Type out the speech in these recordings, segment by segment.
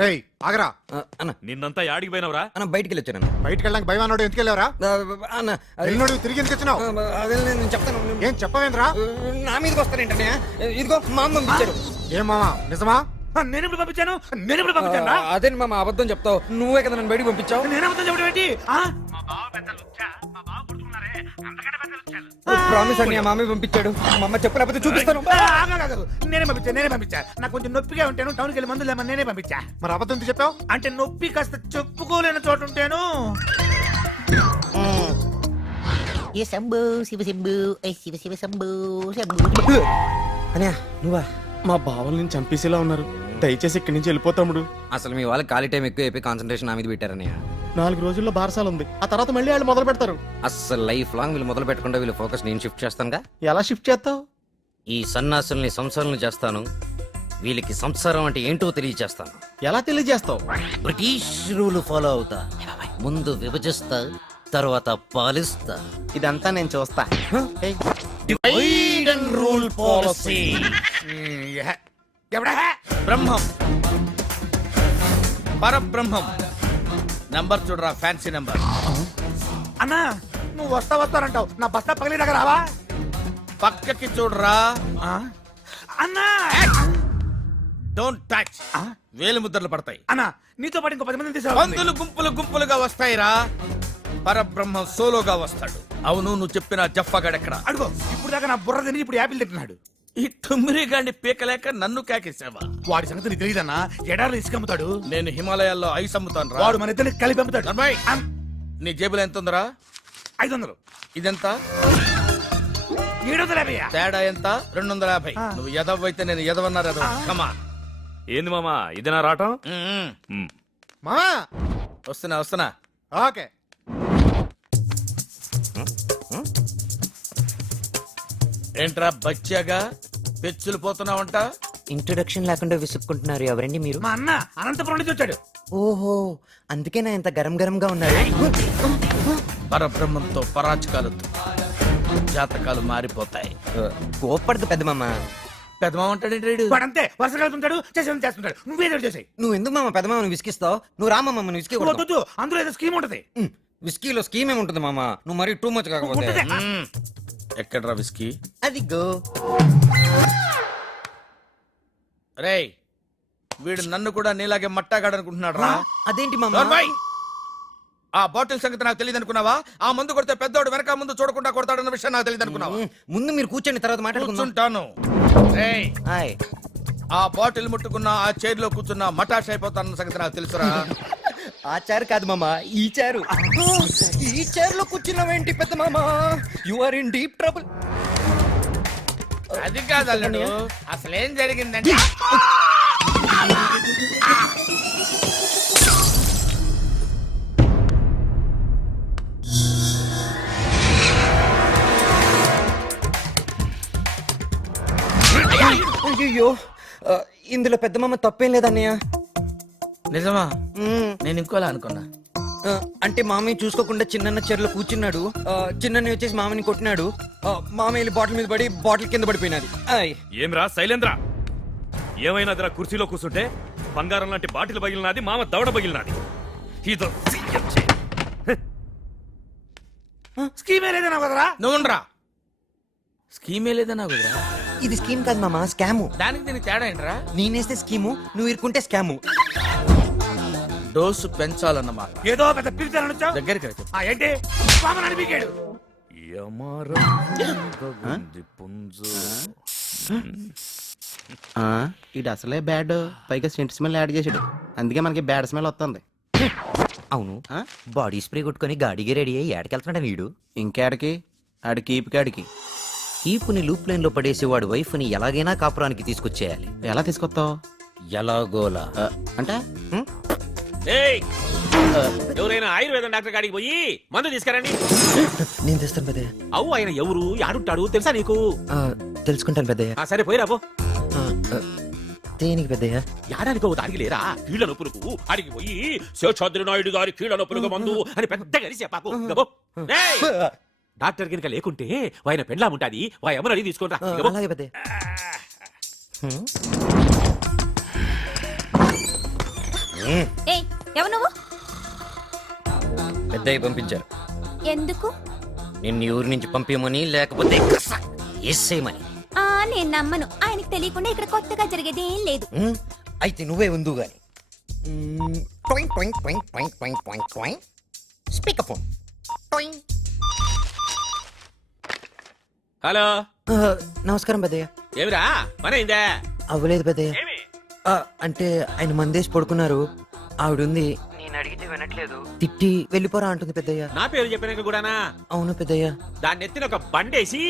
రేయ్ ఆగరా. అన్న నిన్నంతా యాడికి పోయినవరా? అన్న బయటికి వెళ్ళొచ్చాను బయటికి వెళ్ళడానికి భయం అన్నాడు, ఎందుకు వెళ్ళావరా? అన్న వెళ్ళినోడు తిరిగి ఎందుకు వచ్చినావు? అదే నేను చెప్తాను. ఏం చెప్పవేంద్రా? నా మీదకి వస్తారేంటనే? ఇదిగో మా అమ్మ పంపించారు. ఏం మామా నిజమా? నేను ఇప్పుడు పంపించాను. నేను ఇప్పుడు పంపించాను. అదే మామ అబద్ధం చెప్తావు. నువ్వే కదా నన్ను బయటికి పంపించావు. నేను అబద్ధం చెప్పడం ఏంటి? ప్రామిస్ అండి మా మామయ్య పంపించాడు. మా అమ్మ చెప్పలేకపోతే చూపిస్తాను. నేనే పంపించా. నాకు కొంచెం నొప్పిగా ఉంటాను, టౌన్కి వెళ్ళి మందులు లేమని నేనే పంపించా. మరి అబద్ధం ఎందుకు చెప్పావు? అంటే నొప్పి కాస్త చెప్పుకోలేని చోటు ఉంటాను. ఏ శంభు శివ శంభు శివ శివ శంభు శంభు. అన్నయ్య నువ్వా? మా బావలు నేను చంపేసేలా ఉన్నారు, దయచేసి ఇక్కడి నుంచి వెళ్ళిపోతాముడు. అసలు మీ వాళ్ళకి ఖాళీ టైం ఎక్కువ అయిపోయి కాన్సన్ట్రేషన్ నా మీద పెట్టారన్నయ్య. 4 రోజుల్లో బారసాల ఉంది, ఆ తర్వాత మళ్ళీ వాళ్ళు మొదలు పెడతారు. అసలు లైఫ్ లాంగ్ వీళ్ళు మొదలు పెట్టకుండా వీళ్ళు ఫోకస్ నేను షిఫ్ట్ చేస్తానుగా. ఎలా షిఫ్ట్ చేస్తావు? ఈ సన్నాసుల్ని సంసారాలను చేస్తాను. వీళ్ళకి సంసారం అంటే ఏంటో తెలియజేస్తాను. ఎలా తెలియజేస్తావు? బ్రిటిష్ రూల్ ఫాలో అవుతా. ముందు విభజిస్తా, తర్వాత పాలిస్తా. ఇదంతా నేను చూస్తా. Divide and rule policy. ఎవడా? బ్రహ్మం, పరబ్రహ్మం. నంబర్ చూడరా, ఫ్యాన్సీ నంబర్. అన్నా నువ్వు వస్తానంటావు, నా బస్తా పగిలి దగ్గర రావా? పక్కకి చూడరా. అన్నా డోంట్ టచ్. వేలు ముద్రలు పడతాయి. అన్నా నీతో పాటు ఇంకో 10 మంది పందులు గుంపులు గుంపులుగా వస్తాయిరా. పరబ్రహ్మం సోలోగా వస్తాడు. అవును, నువ్వు చెప్పిన జఫ్ఫాగాడెక్కడ? అడుగు. ఇప్పుడు దాకా నా బుర్ర తిని ఇప్పుడు యాపిల్ తింటున్నాడు. ఈ టుమ్మిరి గాడిని పీకలేక నన్ను కేకేసావా? వాడి సంగతి నీకు తెలియదన్నా. ఎడార్లు ఇసుక అమ్ముతాడు. నేను హిమాలయాల్లో ఐస్ అమ్ముతాను రా. వాడు మన ఇద్దరిని కలిపి అమ్ముతాడు. నర్మయ్, నీ జేబులో ఎంత ఉందరా? 500. ఇదెంత? 750. తేడా ఎంత? 250. నువ్వు ఎదవైతే నేను ఎదవన్నారు ఎదవ. కమాన్. ఏంది మామా ఇదేనా రావటం? మామా వస్తున్నా. ఓకే. ఏంట్రా బచ్చాగా పెచ్చులు పోతున్నావంట? ఇంట్రొడక్షన్ లేకుండా విసుక్కుంటున్నారు. ఎవరండి మీరు? మా అన్న అనంతపురం నుంచి వచ్చాడు. ఓహో, అందుకేనా ఇంత గరం గరంగా ఉన్నారు. పరబ్రహ్మంతో పరాచకాలతో జాతకాలు మారిపోతాయి. కోప్పడదు పెద్ద మామ. పెద్దమా ఉంటాడు. వాడంతే వరుస కలుపుతుంటాడు, చేస్తుంటాడు. నువ్వేదో చేసాయి. నువ్వు ఎందుకు మామ పెద్ద మామని విసికిస్తావు? నువ్వు రా మామ, విసికి వద్దు, అందులో ఏదో స్కీమ్ ఉంటది. విస్కీలో స్కీమ్ ఏముంటుంది మామ? నువ్వు మరీ టూ మచ్ కాకపోతే. ఎక్కడ్రా విస్కీ? అది గో. రేయ్, వీడు నన్ను కూడా నీలాగే మట్టాగాడనుకుంటున్నాడు రా. అదేంటి మామ? నోర్మయ్! ఆ బాటిల్ సంగతి నాకు తెలియదు అనుకున్నావా? ఆ మందు కొడితే పెద్దోడు వెనక ముందు చూడకుండా కొడతాడన్న విషయం నాకు తెలియదు అనుకున్నావా? ముందు మీరు కూర్చోండి, తర్వాత మాట్లాడుకుందాం. కూర్చుంటాను. రేయ్, హాయ్. ఆ బాటిల్ ముట్టుకున్న ఆ చైర్ లో కూర్చున్న మటాష్ అయిపోతానన్న సంగతి నాకు తెలుసురా. ఆ చైర్ కాదు మామ, ఈ చైర్. ఈ చైర్ లో కూర్చున్నావేంటి పెద్ద మామ? You are in deep trouble. అది కాదు అల్లుడు, అసలేం జరిగిందంటే అయ్యో, ఇందులో పెద్ద మామ తప్పేం లేదన్నయ్య. నిజమా? నేను ఇంకోలా అనుకున్నా. అంటే మామయ్య చూసుకోకుండా చిన్న చీరలో కూర్చున్నాడు. చిన్న వచ్చేసి మామని కొట్టినాడు. మామయ్య వెళ్ళి బాటిల్ మీద పడి బాటిల్ కింద పడిపోయినది. ఏమ్రా శైలేంద్ర, ఏమైనా కుర్చీలో కూర్చుంటే బంగారం లాంటి బాటిల్ పగిలినది, మామ దవడ పగిలినది. ఇదో స్కీమే లేదన్నా కదరా? నువ్వురా, స్కీమే లేదన్నా కుదరా? ఇది స్కీమ్ కాదు మామ, స్కాము. దానికి దీనికి తేడా ఏంట్రా? నేనేస్తే స్కీము, నువ్వు ఇరుకుంటే స్కాము. డోసు పెంచాలన్నమాట. ఏదో పెద్ద పిలిచారని వచ్చావు. దగ్గరికి రా. ఏంటి మామని పీకాడు? ఇది అసలే బ్యాడ్, పైగా సెంట్ స్మెల్ యాడ్ చేసాడు, అందుకే మనకి బ్యాడ్ స్మెల్ వస్తుంది. అవును, బాడీ స్ప్రే కొట్టుకొని గాడికి రెడీ అయ్యి ఏడకెళ్తున్నాడు వీడు. ఇంకేడికి? ఆడి కీపుకాడికి. ఈపుని లూప్ లైన్ లో పడేసి వాడి వైఫ్ ని ఎలాగైనా కాపురానికి తీసుకొచ్చేయాలి. ఎలా తీసుకొస్తావు? ఎలాగోలా. అంటే ఎవరైనా ఆయుర్వేదం డాక్టర్ కాడికి పోయి మందు తీసుకురండి. నేను తెస్తాను పెద్దయ్య. అవు ఆయన ఎవరు, యాడుంటాడు తెలుసా నీకు? తెలుసుకుంటాను పెద్దయ్య. సరే పోయిరా పో. దేనికి పెద్దయ్య? యాడానికి ఓ దానికి లేరా కీళ్ళ నొప్పులకు అడిగి పోయి శేషాద్రి నాయుడు గారి కీళ్ళ నొప్పులకు మందు అని పెద్దగా చెప్పాకు. డాక్టర్ గినక లేకుంటే ఆయన పెండ్లా ఉంటాది, వా ఎమరు అడిగి తీసుకుంటా. అలాగే పెద్దయ్య. ఏ ఎవరు నువ్వు? పెద్దయ్య పంపించారు. ఎందుకు? నిన్ను ఊరి నుంచి పంపించమని, లేకపోతే ఎస్సేయమని. నేను నమ్మను. ఆయనకి తెలియకుండా ఇక్కడ కొత్తగా జరిగేది ఏం లేదు. అయితే నువ్వే ఉందు గాని. Speaker phone. హలో, నమస్కారం పెద్దయ్య. ఏమిరా పనైందా? అవ్వలేదు పెద్దయ్య. అంటే ఆయన మందేసి పడుకున్నారు. ఆవిడుంది, నేను అడిగితే వినట్లేదు, తిట్టి వెళ్ళిపోరా అంటుంది పెద్దయ్య. నా పేరు చెప్పినాక కూడానా? అవును పెద్దయ్య. దాన్ని ఎత్తిన ఒక బండేసి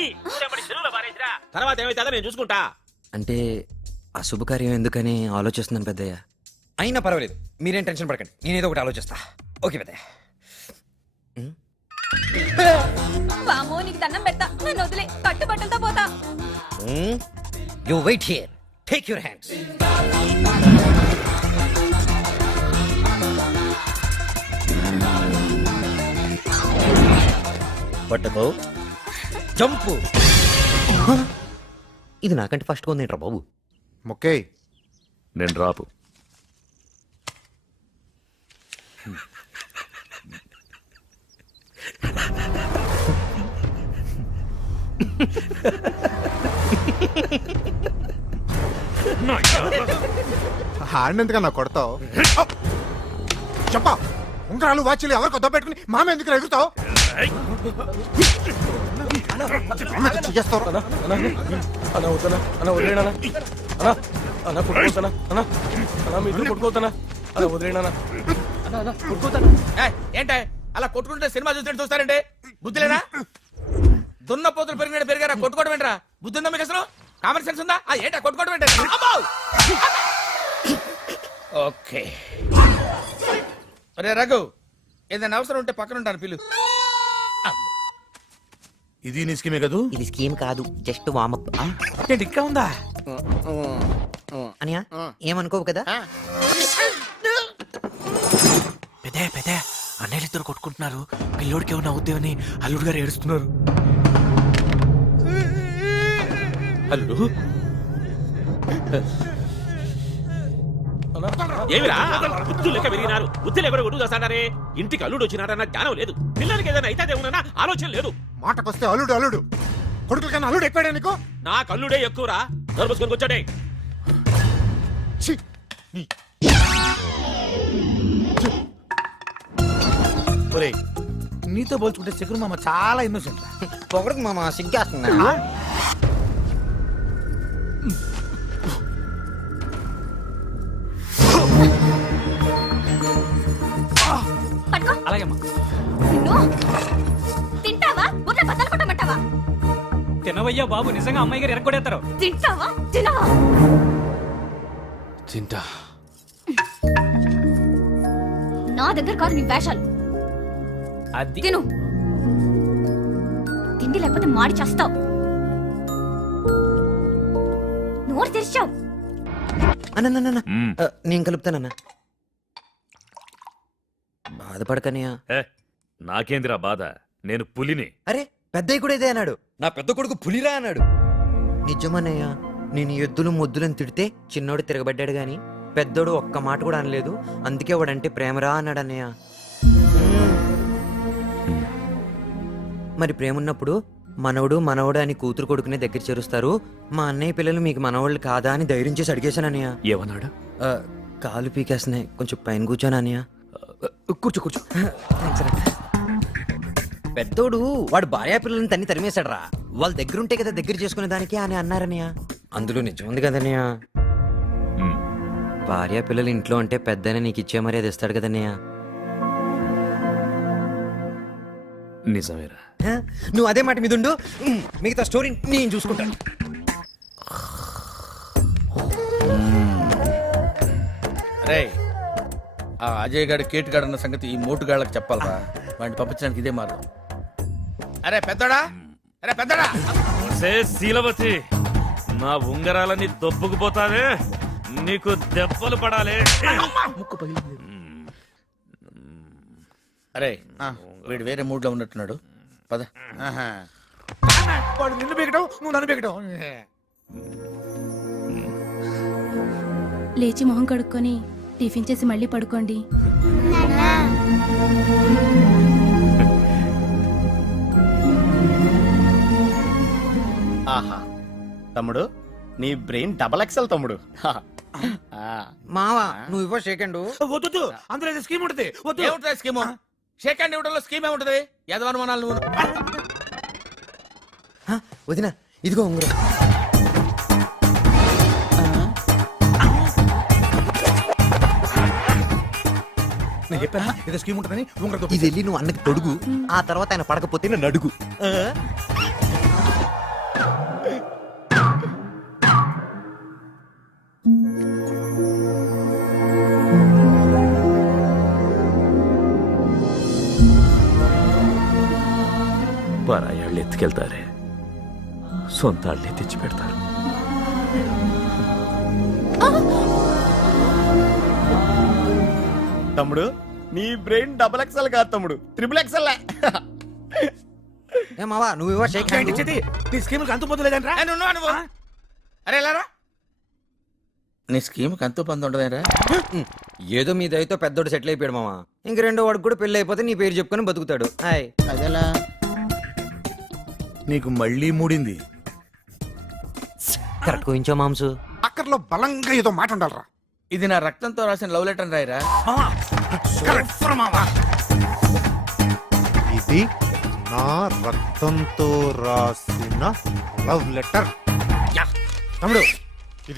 చెరువులో పారేసిరా. తర్వాత ఏమైతుందో నేను చూసుకుంటా. అంటే అశుభకార్యం ఎందుకని ఆలోచిస్తున్నాను పెద్దయ్య. అయినా పర్వాలేదు, మీరేం టెన్షన్ పడకండి, నేనేదో ఒకటి ఆలోచిస్తా. ఓకే పెద్దయ్య. వామో, నీకు దండం పెడతా. నన్ను వదిలే, కట్టుబట్టలతో పోతా. You wait here, take your hands. పట్టుకో, జంపు. ఇది నాకంటే ఫస్ట్ కొందేంట్రా బాబు. మొక్కే నేను రాపు. ఆడినందుకన్నా కొడతావు. చెప్పా, ఉంగరాలు వాచ్లు ఎవరికి వద్ద పెట్టుకుని మామ ఎందుకు ఎగురుతావు? ఏంటే అలా కొట్టుకుంటే సినిమా చూస్తే చూస్తారంటే బుద్ధి లేదా? దున్న పోతులు పెరిగినట్టు పెరిగారా? కొట్టుకోవడం ఏంట్రా? బుద్ధి ఉందా మీకు అసలు? కామన్ సెన్స్ ఉందా? ఏంటా కొట్టుకోవడం ఏంటి? ఓకే అరే రఘు, ఏదైనా అవసరం ఉంటే పక్కన ఉంటాను, పిలు. ఇది నీ స్కీమే కదూ? ఇది స్కీమ్ కాదు, జస్ట్ వామప్. ఏంటి ఇంకా ఉందా? అనియా ఏమనుకోవు కదా? పెదే పెదే అన్నయ్యలిద్దరు కొట్టుకుంటున్నారు. పిల్లోడికి ఏమన్నా అవుద్దేమని అల్లుడు గారు ఏడుస్తున్నారు. అల్లుడు ఏమిరా బుద్ధులు లెక్క పెరిగినారు. బుద్ధులు ఎవరు ఒడుగు చేస్తాడారే? ఇంటికి అల్లుడు వచ్చినాడన్న జ్ఞానం లేదు. పిల్లలకి ఏదైనా అయితే ఏమన్నా ఆలోచన లేదు. మాటకొస్తే అల్లుడు అల్లుడు, కొడుకుల కన్నా అల్లుడు ఎక్కువడా నీకు? నాకు అల్లుడే ఎక్కువరా. దొరబుసుకొని కూర్చోడే. ఛీ! ఒరేయ్, నీతో పోల్చుకుంటే శకురు మామ చాలా ఇన్నోసెంట్. పొగడకు మామ, సిగ్గేస్తున్నా. పట్టుకో. అలాగేమ్మా. నిన్ను తింటావా? ఊర్లో బద్దలు కొట్టమంటావా? తినవయ్యా బాబు, నిజంగా అమ్మాయి గారు ఎరగొడేస్తారు. తింటావా? తినవా? తింటా. నా దగ్గర కాదు నీ వేషాలు. అది తిను. తిండి లేకపోతే మాడి చేస్తావు. నోరు తెరిచావు. అన్న నేను కలుపుతానన్నా. బాధపడకనియా. నాకేందిరా బాధ? నేను పులిని. అరే పెద్దయ్య కూడా ఇదే అన్నాడు. నా పెద్ద కొడుకు పులిరా అన్నాడు. నిజమన్నయ్య, నేను ఎద్దులు మొద్దులను తిడితే చిన్నోడు తిరగబడ్డాడు గాని పెద్దోడు ఒక్క మాట కూడా అనలేదు. అందుకే వాడంటే ప్రేమరా అన్నాడు అన్నయ్య. మరి ప్రేమ ఉన్నప్పుడు మనవడు మనవడు అని కూతురు కొడుకునే దగ్గర చేరుస్తారు. మా అన్నయ్య పిల్లలు మీకు మనవాళ్ళు కాదా అని ధైర్యం చేసి అడిగేశాను అన్నయ్య. ఏమన్నాడు? కాలు పీకేస్తున్నాయి, కొంచెం పైన కూర్చోను అన్నయ్య. కూర్చో కూర్చో. పెద్దోడు వాడు భార్యా పిల్లల్ని తన్ని తరిమేశాడు రా. వాళ్ళ దగ్గరుంటే కదా దగ్గర చేసుకునే దానికి అని అన్నారన్నయ్య. అందులో నిజం ఉంది కదన్నయ్య. భార్యా పిల్లలు ఇంట్లో అంటే పెద్దనే నీకు ఇచ్చే మర్యాద ఇస్తాడు కదన్నయ్య. నిజమేరా. నువ్వు అదే మాట మీద ఉండు, మిగతా స్టోరీ నేను చూసుకుంటాను. రే, ఆ అజయ్ గారి కేటుగాడు అన్న సంగతి ఈ మోటుగాళ్ళకి చెప్పాలరా. వాడిని పంపించడానికి ఇదే మార్గం. అరే పెద్దోడా, అరే పెద్దోడా. శీలవతి, నా ఉంగరాలని దొబ్బుకుపోతావే, నీకు దెబ్బలు పడాలి. అరే వీడు వేరే మూడ్ లో ఉన్నట్టున్నాడు, పద. వాడు నిన్ను బీగటం, నువ్వు నన్ను బీగటం. లేచి మొహం కడుక్కొని టిఫిన్ చేసి మళ్ళీ పడుకోండి. ఆహా తమ్ముడు నీ బ్రెయిన్ డబల్ ఎక్సెల్ తమ్ముడు హా. ఆ, మావా నువ్వు ఇవ్వ సెకండ్. వద్దు అందులో ఏదో స్కీమ్ ఉంటుంది ఏముంటుంది స్కీమ్ షేక్ హ్యాండ్ ఇవ్వడంలో స్కీమ్ ఏముంటది యదవనుమానాలు నువ్వు వదిన ఇదిగో ఉంగరం. నేను చెప్పాను ఏదో స్కీమ్ ఉంటుందని ఉంగరంతో ఇది వెళ్ళి నువ్వు అన్నకి తొడుగు, ఆ తర్వాత ఆయన పడకపోతే నన్ను అడుగు. పరాయాళ్ళు ఎత్తుకెళ్తారే, సొంత వాళ్ళే తెచ్చి పెడతారు. తమ్ముడు నీ బ్రెయిన్ డబల్ ఎక్సెల్ కాదు తమ్ముడు ట్రిపుల్ ఎక్సెల్. ఏ మావా నువ్వు ఇవ్వ సెకండ్. నీ స్కీమ్ అంతు పొందు లేదంట్రా నువ్వు అరే ఎలారా నీ స్కీమ్ అంతు పొందు ఉండదేరా ఏదో మీ దయతో పెద్దోడు సెటిల్ అయిపోయాడు మావా. ఇంక రెండో వాడికి కూడా పెళ్లి అయిపోతే నీ పేరు చెప్పుకొని బతుకుతాడు. హాయ్ అదేలా నీకు మళ్ళీ మూడింది. కరెక్ట్ కోయించో మాంసు. అక్కర్లో బలంగా ఏదో మాట ఉండాలరా. ఇది నా రక్తంతో రాసిన లవ్ లెటర్ రాయరా ఇది నా రక్తంతో రాసిన లవ్ లెటర్. తమ్ముడు